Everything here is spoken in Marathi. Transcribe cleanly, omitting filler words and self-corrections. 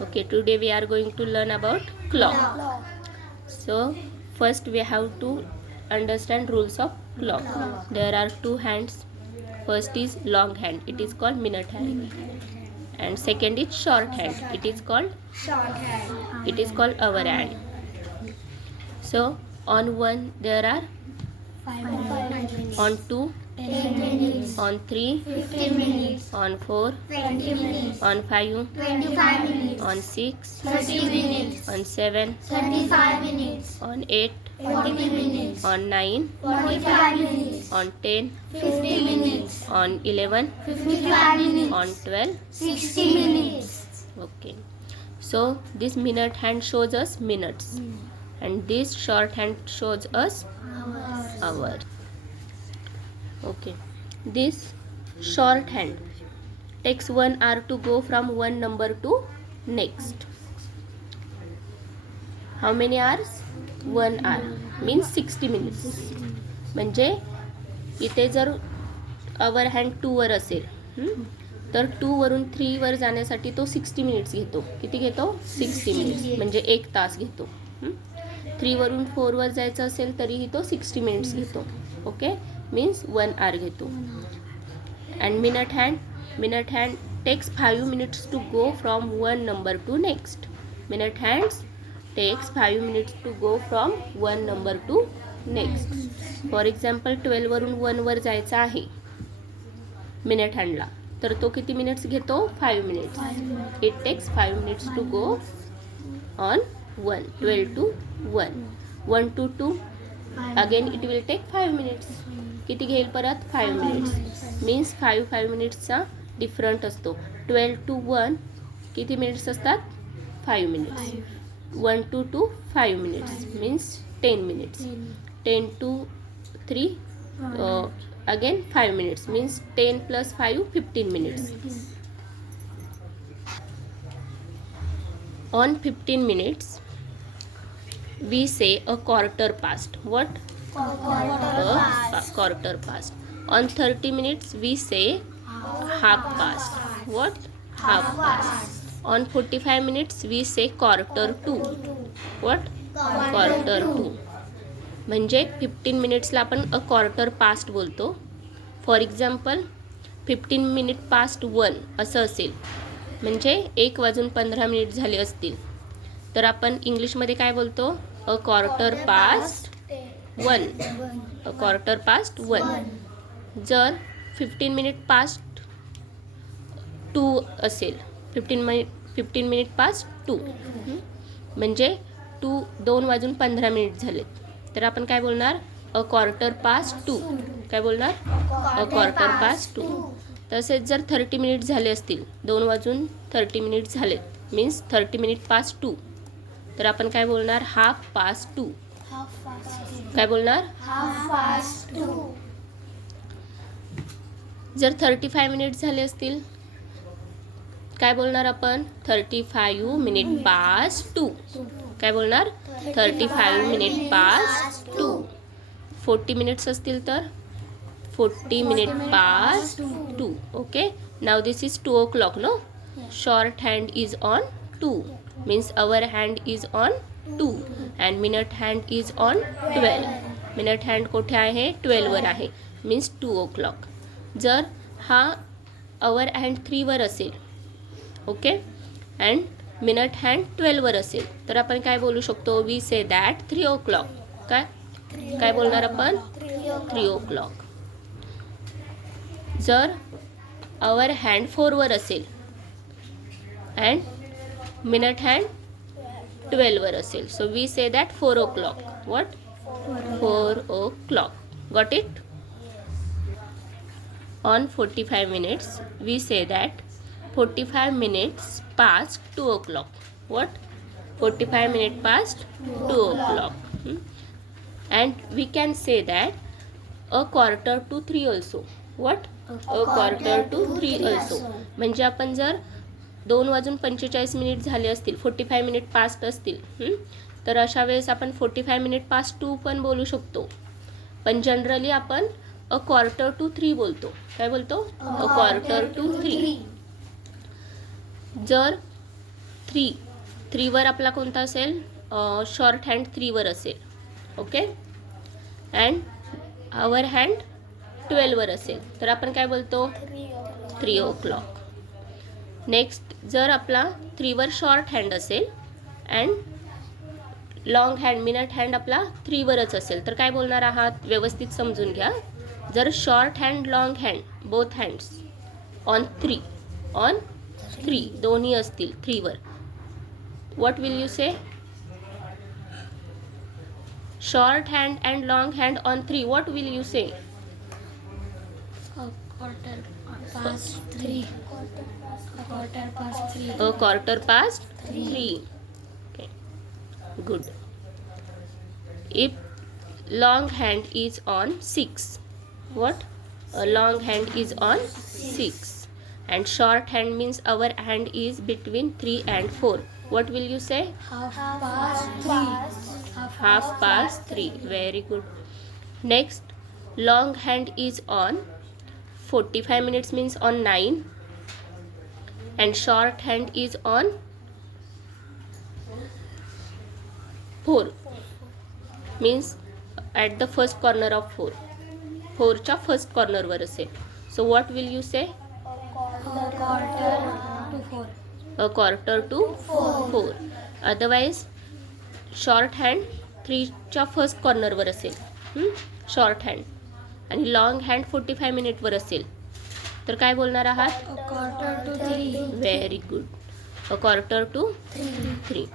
Okay, today we are going to learn about clock. So first we have to understand rules of clock. There are two hands. First is long hand, it is called minute hand, and second is short hand, it is called hour hand. So on one there are, on two, on three, on four, on five, on six, on seven, on eight, on nine, on 10, on 11, on 12. Okay. So this minute hand shows us minutes, and this short hand shows us hours. Okay. This short hand takes 1 hour to go from one number to next. How many hours? 1 hour means 60 minutes. म्हणजे इथे जर आवर हँड 2 वर असेल तर 2 वरून 3 वर जाण्यासाठी तो 60 मिनिट्स घेतो. किती घेतो? 60 मिनिट्स, म्हणजे 1 तास घेतो. 3 वरून 4 वर जायचं असेल तरीही तो 60 मिनिट्स घेतो. ओके, मीन्स 1 hour घेतो. And minute hand takes 5 minutes to go from one number to next. Minute hands takes 5 minutes to go from one number to next. For example, 12 वरून 1 वर जायचं आहे मिनिट हँडला, तर तो किती मिनिट्स घेतो? 5 minutes. It takes 5 minutes to go on 1. 12 to 1. 1 to 2. Again it will take 5 minutes. किती घेईल परत? 5 minutes. मीन्स 5 मिनिट्सचा डिफरंट असतो. 12 to 1 किती मिनिट्स असतात? 5 minutes. 1 to 2 5 minutes means 10 minutes. 10 to 3 again 5 minutes means 10 plus 5 15 minutes. On 15 minutes we say a quarter past. What? A quarter past. On 30 minutes we say half past. What? Half past. On 45 minutes we say quarter to. What? Quarter to. म्हणजे 15 मिनिट्सला आपण अ क्वार्टर पास्ट बोलतो. फॉर एक्झाम्पल 15 minutes past 1 असं असेल, म्हणजे 1:15 झाले असतील, तर आपण इंग्लिशमध्ये काय बोलतो? A quarter past 1. A quarter past 1. जर 15 minutes past 2 असेल, 15 minutes past 2 म्हणजे 2:15 झालेत, तर आपण काय बोलणार? A quarter past 2. काय बोलणार? A quarter past 2. तसेच जर 30 minutes झाले असतील, 2:30 झालेत मीन्स 30 minutes past 2, तर आपण काय बोलणार? Half past 2. काय बोलणार? Half past 2. जर 35 minutes झाले असतील, काय बोलणार आपण? 35 minutes past 2. काय बोलणार? 35 minutes past 2. 40 minutes असतील तर 40 minutes past 2. Okay, now this is 2 o'clock. No, short hand is on 2 means hour hand is on 2 and minute hand is on 12. Minute hand कुठे आहे? 12 वर आहे मीन्स 2 o'clock. जर हा अवर हँड 3 वर असेल, ओके, अँड मिनट हँड 12 वर असेल, तर आपण काय बोलू शकतो? We say that 3 o'clock. काय बोलणार आपण? 3 o'clock. जर आवर हँड 4 वर असेल अँड मिनट हँड 12 वर असेल, so we say that 4 o'clock. What? 4 o'clock. Got it? On 45 minutes we say that 45 minutes past 2 o'clock. What? 45 minutes past 2 o'clock. And we can say that a quarter to 3 also. What? A quarter to 3 also. म्हणजे आपण जर 2:45 झाले असतील, 45 minutes past असतील, तर अशा वेळेस आपण 45 minutes past 2 पण बोलू शकतो. पण जनरली आपण अ क्वार्टर टू 3 बोलतो. काय बोलतो? A quarter to 3. जर थ्रीवर आपला कोणता असेल, शॉर्ट हँड 3वर असेल. ओके. अँड आवर हँड 12वर असेल तर आपण काय बोलतो, 3 o'clock. नेक्स्ट जर आपला 3वर शॉर्ट हँड असेल and long hand minute hand आपला 3वरच असेल तर काय बोलणार आहात, व्यवस्थित समजून घ्या. जर short hand long hand both hands on 3 दोन्ही असतील 3वर, what will you say? Short hand and long hand on 3, what will you say? A quarter past 3. Okay. Good. If long hand is on 6, what? A long hand is on 6 and short hand means our hand is between 3 and 4. What will you say? Half past 3. Very good. Next, long hand is on 45 minutes means on 9 and short hand is on 4 means at the first corner of 4च्या फर्स्ट कॉर्नरवर असेल. So what will you say? A quarter to 4. Otherwise short hand 3च्या फर्स्ट कॉर्नरवर असेल शॉर्ट हँड आणि लॉंग हँड 45 मिनिटवर असेल तर काय बोलणार आहात? A quarter to 3. Very good. A quarter to 3.